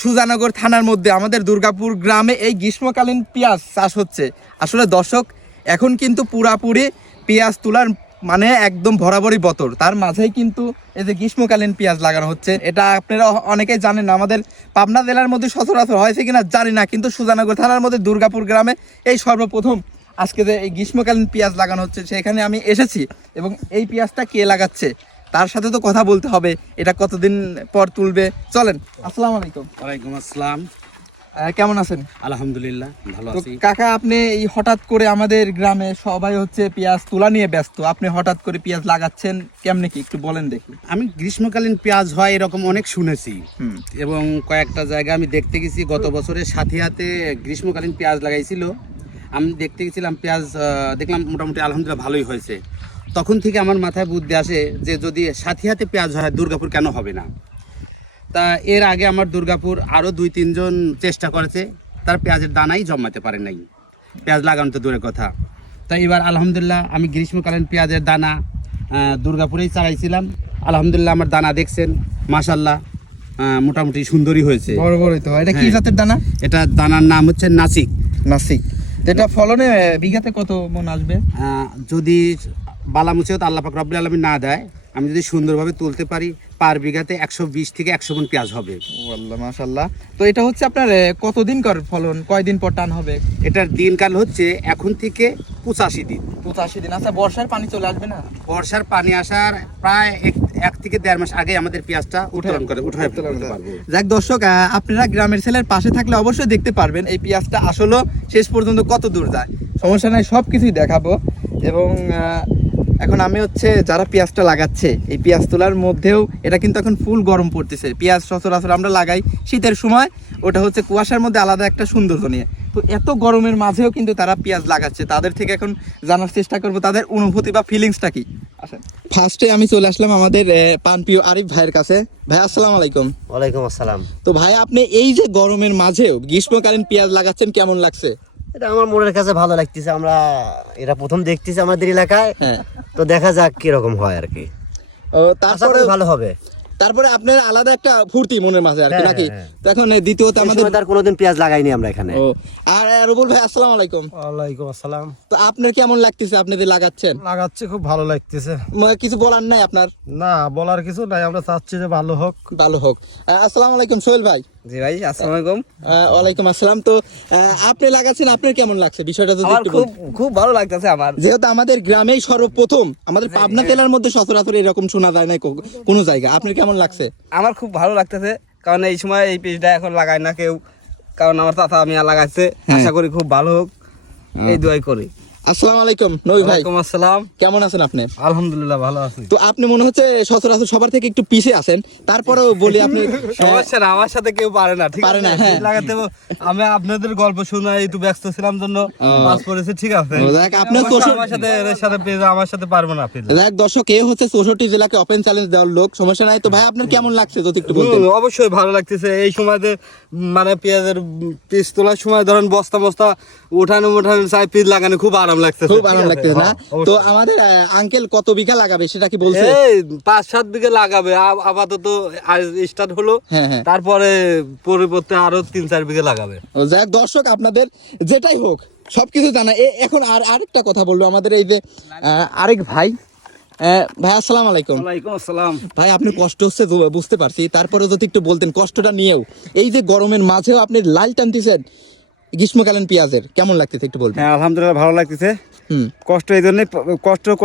সুজানগর থানার মধ্যে আমাদের দুর্গাপুর গ্রামে এই গ্রীষ্মকালীন পেঁয়াজ চাষ হচ্ছে। আসলে দর্শক, এখন কিন্তু পুরাপুরি পেঁয়াজ তোলার মানে একদম বরাবরই বতর, তার মাঝেই কিন্তু এই যে গ্রীষ্মকালীন পেঁয়াজ লাগানো হচ্ছে। এটা আপনারা অনেকেই জানেন না, আমাদের পাবনা জেলার মধ্যে সচরাচর হয়েছে কিনা জানি না, কিন্তু সুজানগর থানার মধ্যে দুর্গাপুর গ্রামে এই সর্বপ্রথম আজকে যে এই গ্রীষ্মকালীন পেঁয়াজ লাগানো হচ্ছে সেখানে আমি এসেছি। এবং এই পেঁয়াজটা কে লাগাচ্ছে তার সাথে তো কথা বলতে হবে, এটা কতদিন পর তুলবে। চলেন। আসসালামু আলাইকুম। ওয়ালাইকুম আসসালাম। কেমন আছেন? আলহামদুলিল্লাহ ভালো তো আছি। কাকা, আপনি এই হঠাৎ করে আমাদের গ্রামে সবাই হচ্ছে পেঁয়াজ তোলা নিয়ে ব্যস্ত, আপনি হঠাৎ করে পেঁয়াজ লাগাচ্ছেন কেমনে কি একটু বলেন দেখি। আমি গ্রীষ্মকালীন পেঁয়াজ হয় এরকম অনেক শুনেছি এবং কয়েকটা জায়গা আমি দেখতে গেছি। গত বছরের সাথিয়াতে গ্রীষ্মকালীন পেঁয়াজ লাগাইছিল, আমি দেখতে গেছিলাম পেঁয়াজ, দেখলাম মোটামুটি আলহামদুলিল্লাহ ভালোই হয়েছে। তখন থেকে আমার মাথায় বুদ্ধি আসে যে যদি সাথিয়াতে পেঁয়াজ হয় দুর্গাপুর কেন হবে না। তা এর আগে আমার দুর্গাপুর আরও 2-3 জন চেষ্টা করেছে, তার পেঁয়াজের দানাই জমাতে পারে নাই, পেঁয়াজ লাগানো তো দূরের কথা। তাই এবার আলহামদুলিল্লাহ আমি গ্রীষ্মকালীন পেঁয়াজের দানা দুর্গাপুরেই চালাইছিলাম। আলহামদুলিল্লাহ আমার দানা দেখছেন মাশাল্লাহ মোটামুটি সুন্দরই হয়েছে। বড় বড়ই তো। এটা কি জাতের দানা? এটা দানার নাম হচ্ছে নাসিক। নাসিক। তো এটা ফলনে বিঘাতে কত মন আসবে? যদি বালামুসিয়ত আল্লাহ পাক রব্বুল আলামিন না দেয়, আমি যদি সুন্দরভাবে তুলতে পারি, পার বিঘাতে 120 থেকে 100 মণ পেঁয়াজ হবে। আল্লাহ মাশাআল্লাহ। তো এটা হচ্ছে আপনার কতদিন কর ফলন, কয়দিন পর টান হবে? এটার দিনকাল হচ্ছে এখন থেকে 85 দিন। 85 দিন। আচ্ছা, বর্ষার পানি চলে আসবে না? বর্ষার পানি আসার প্রায় 1 থেকে 1.5 মাস আগে আমাদের পেঁয়াজটা উত্তোলন করতে পারবো। যাক দর্শক, আপনারা গ্রামের ছেলের পাশে থাকলে অবশ্যই দেখতে পারবেন এই পেঁয়াজটা আসলে শেষ পর্যন্ত কত দূর যায়। সমস্যা নাই, সব কিছুই দেখাবো। এবং এখন আমি হচ্ছে যারা পেঁয়াজটা লাগাচ্ছে, এই পেঁয়াজ তোলার মধ্যেও এটা কিন্তু এখন ফুল গরম পড়তেছে। পেঁয়াজ সচরাচর আমরা লাগাই শীতের সময়, ওটা হচ্ছে কুয়াশার মধ্যে আলাদা একটা সৌন্দর্য নিয়ে। তো এত গরমের মাঝেও কিন্তু তারা পেঁয়াজ লাগাচ্ছে। তাদের থেকে এখন জানার চেষ্টা করব তাদের অনুভূতি বা ফিলিংসটা কি। আসেন, ফার্স্টে আমি চলে আসলাম আমাদের পানপ্রিয় আরিফ ভাইয়ের কাছে। ভাই আসসালামু আলাইকুম। ওয়ালাইকুম আসসালাম। তো ভাই, আপনি এই যে গরমের মাঝেও গ্রীষ্মকালীন পেঁয়াজ লাগাচ্ছেন, কেমন লাগছে? এটা আমার মনের কাছে ভালো লাগতেছে। আমরা এটা প্রথম দেখতেছি আমাদের এলাকায়, তো দেখা যাক কিরকম হয় আর কি। তারপরে ভালো হবে। তারপরে আপনার আলাদা একটা ফুর্তি মনের মাঝে আর কি, নাকি? তো এখন দ্বিতীয়ত আমাদের কোনোদিন পেঁয়াজ লাগাইনি আমরা এখানে। আর রুবুল ভাই আসসালামু আলাইকুম। ওয়ালাইকুম আসসালাম। তো আপনার কেমন লাগতেছে? আপনি যে লাগাচ্ছেন। লাগাচ্ছি, খুব ভালো লাগতেছে। কিছু বলার নাই আপনার? না, বলার কিছু নাই, আমরা চাচ্ছি যে ভালো হোক। ভালো হোক। আসসালামু আলাইকুম সোহেল ভাই। জি ভাই, আসসালামু আলাইকুম। ওয়ালাইকুম আসসালাম। তো আপনি লাগাচ্ছেন, আপনার কেমন লাগছে বিষয়টা যদি একটু বলতেন? খুব ভালো লাগতেছে আমার, যেহেতু আমাদের গ্রামেই সর্বপ্রথম, আমাদের পাবনা জেলার মধ্যে সচরাচর এরকম শোনা যায় না কোনো জায়গা। আপনার কেমন লাগছে? আমার খুব ভালো লাগতেছে, কারণ এই সময় এই পেজটা এখন লাগায় না কেউ, কারণ আমার চাচা আমি লাগাইছে। আশা করি খুব ভালো হোক, এই দোয়াই করি। আসসালামু আলাইকুম নবী ভাই। ওয়ালাইকুম আসসালাম। কেমন আছেন আপনি? আলহামদুলিল্লাহ ভালো আছি। তো আপনি মনে হচ্ছে সচরাচর সবার থেকে একটু পিছিয়ে আছেন, তারপরেও বলি আপনি সমস্যা না, আমার সাথে কেউ পারে না, ঠিক পারে আছে? না, হ্যাঁ। লাগাতে আমি আপনাদের গল্প শোনা একটু ব্যস্ত ছিলাম জন্য পাস করেছে, ঠিক আছে? দেখ, আপনার আমার সাথে এর সাথে পেজ আমার সাথে পারবো না পেজ। দেখ দর্শক, এ হচ্ছে 64 জেলাকে ওপেন চ্যালেঞ্জ দেওয়ার লোক। সমস্যা নাই। তো ভাই, আপনার কেমন লাগছে যদি একটু বলতেন? অবশ্যই ভালো লাগতেছে। এই সময়তে মানে পেঁয়াজের পিস তোলার সময় ধরেন বস্তা বস্তা উঠানো চাই, পিস লাগানো খুব আরাম লাগতেছে, খুব আরাম লাগতেছে না? তো আমাদের আঙ্কেল কত বিঘা লাগাবে সেটা কি বলছে? এই 5-7 বিঘা লাগাবে আপাতত, স্টার্ট হলো। তারপরে পরিবর্তে আরো 3-4 বিঘা লাগাবে। যাক দর্শক, আপনাদের যেটাই হোক সবকিছু জানা। এখন আরেকটা কথা বলবো, আমাদের এই যে আরেক ভাই। ভাই আসসালামু আলাইকুম। ওয়ালাইকুম আসসালাম। ভাই, আপনার কষ্ট হচ্ছে বুঝতে পারছি, তারপরে যদি একটু বলতেন কষ্টটা নিয়েও, এই যে গরমের মাঝেও আপনি লাল টানতেছেন গ্রীষ্মকালীন পেঁয়াজের, কেমন লাগতেছে একটু বলবেন? হ্যাঁ, আলহামদুলিল্লাহ ভালো লাগতেছে। কষ্ট এই জন্য,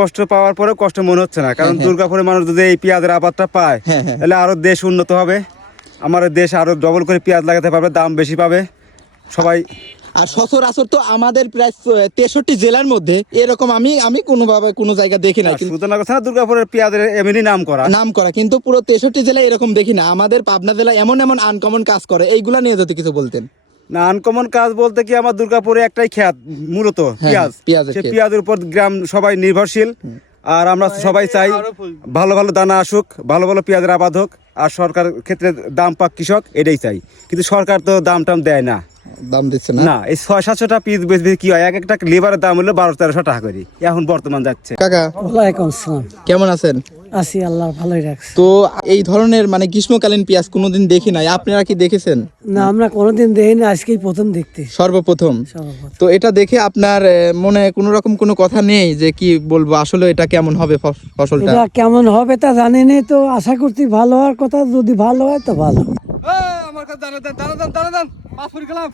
কষ্ট পাওয়ার পরে কষ্ট মনে হচ্ছে না, কারণ দুর্গাপুরের মানুষ যদি এই পেঁয়াজের আবাদটা পায় তাহলে আরো দেশ উন্নত হবে, আমাদের দেশ আরো ডবল করে পেঁয়াজ লাগাতে পারবে, দাম বেশি পাবে সবাই। আর সচরাচর তো আমাদের প্রায় 63 জেলার মধ্যে এরকম আমি কোনোভাবে কোনো জায়গা দেখি না। সুতরাং দুর্গাপুরের পেঁয়াজের এমনি নাম করা, কিন্তু পুরো 63 জেলায় এরকম দেখি না। আমাদের পাবনা জেলা এমন আনকমন কাজ করে, এইগুলা নিয়ে যদি কিছু বলতেন। না, আনকমন কাজ বলতে কি, আমার দুর্গাপুরে একটাই খেত মূলত পেঁয়াজ, সেই পেঁয়াজের উপর গ্রাম সবাই নির্ভরশীল। আর আমরা সবাই চাই ভালো ভালো দানা আসুক, ভালো ভালো পেঁয়াজের আবাদ হোক, আর সরকার ক্ষেত্রে দাম পাক কৃষক, এটাই চাই। কিন্তু সরকার তো দাম দেয় না, দাম দিচ্ছে না। এই 600-700 টাকা পিস বেচবে কি হয়? এক একটা লেবারের দাম হলো 1200-1300 টাকা করে এখন বর্তমান যাচ্ছে। কাকা ওয়ালাইকুম আসসালাম। কেমন আছেন? আছি, আল্লাহ ভালোই রাখছে। তো এই ধরনের মানে গ্রীষ্মকালীন পেঁয়াজ কোনোদিন দেখি নাই, আপনারা কি দেখেছেন? না, আমরা কোনোদিন দেখিনি, আজকেই প্রথম দেখতে। সর্বপ্রথম। সর্বপ্রথম। তো এটা দেখে আপনার মনে কোনো রকম কোনো কথা নেই যে কি বলবো আসলে এটা কেমন হবে ফসলটা? এটা কেমন হবে তা জানি না, তো আশা করছি ভালো হওয়ার কথা, যদি ভালো হয় তো ভালো। আমার কাছে দানা দান, দানা দান, দানা দান, 5 ফুট গেলাম।